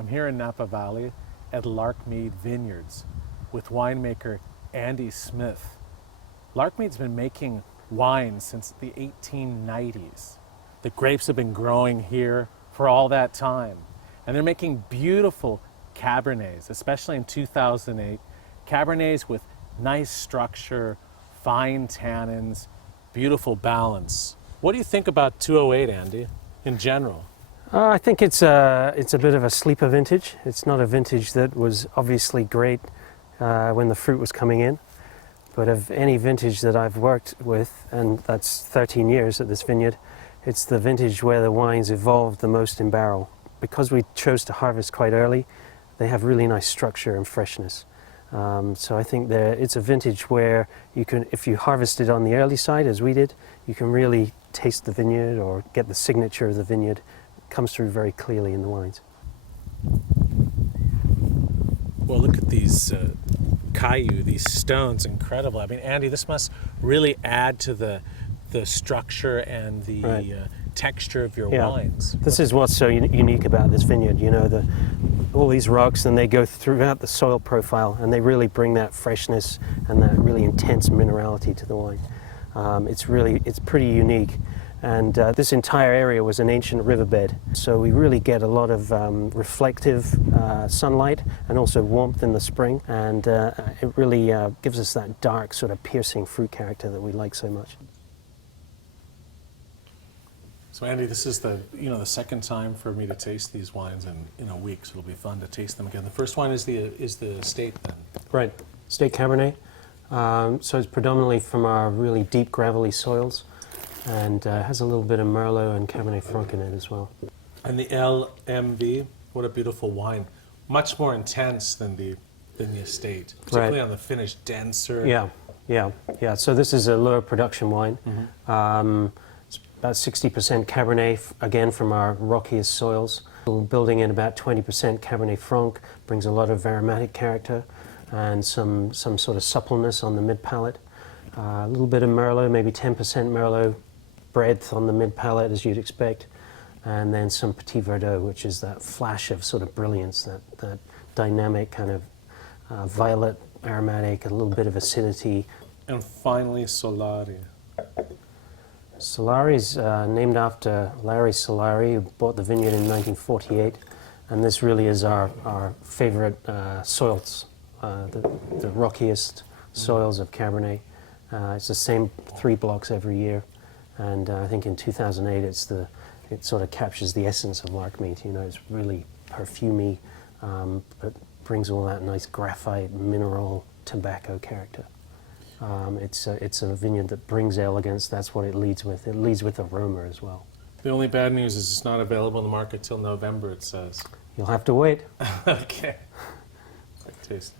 I'm here in Napa Valley at Larkmead Vineyards with winemaker Andy Smith. Larkmead's been making wine since the 1890s. The grapes have been growing here for all that time, and they're making beautiful Cabernets, especially in 2008. Cabernets with nice structure, fine tannins, beautiful balance. What do you think about 208, Andy, in general? I think it's a bit of a sleeper vintage. It's not a vintage that was obviously great when the fruit was coming in, but of any vintage that I've worked with, and that's 13 years at this vineyard, it's the vintage where the wines evolved the most in barrel. Because we chose to harvest quite early, they have really nice structure and freshness. So I think it's a vintage where you can, if you harvest it on the early side, as we did, you can really taste the vineyard or get the signature of the vineyard. It comes through very clearly in the wines. Well, look at these cailloux, these stones, incredible. I mean, Andy, this must really add to the structure and the texture of your wines. This is what's so unique about this vineyard. You know, all these rocks, and they go throughout the soil profile, and they really bring that freshness and that really intense minerality to the wine. It's pretty unique. And this entire area was an ancient riverbed, so we really get a lot of reflective sunlight and also warmth in the spring, and it really gives us that dark, sort of piercing fruit character that we like so much. So Andy, this is the second time for me to taste these wines in a week, so it'll be fun to taste them again. The first one is the estate then. Right, estate Cabernet. So it's predominantly from our really deep gravelly soils, and has a little bit of Merlot and Cabernet Franc in it as well. And the LMV, what a beautiful wine. Much more intense than the estate, particularly on the finish, denser. Yeah. So this is a lower production wine. Mm-hmm. It's about 60% Cabernet, again from our rockiest soils. We're building in about 20% Cabernet Franc, brings a lot of aromatic character and some sort of suppleness on the mid-palate. A little bit of Merlot, maybe 10% Merlot breadth on the mid-palate, as you'd expect, and then some Petit Verdot, which is that flash of sort of brilliance, that dynamic kind of violet aromatic, a little bit of acidity. And finally, Solari. Solari is named after Larry Solari, who bought the vineyard in 1948, and this really is our favorite soils, the rockiest soils of Cabernet. It's the same 3 blocks every year, and I think in 2008 it sort of captures the essence of Larkmead. You know, it's really perfumey, but brings all that nice graphite, mineral, tobacco character. It's a vineyard that brings elegance. That's what it leads with. It leads with aroma as well. The only bad news is it's not available in the market till November, it says. You'll have to wait. Okay. Quick taste.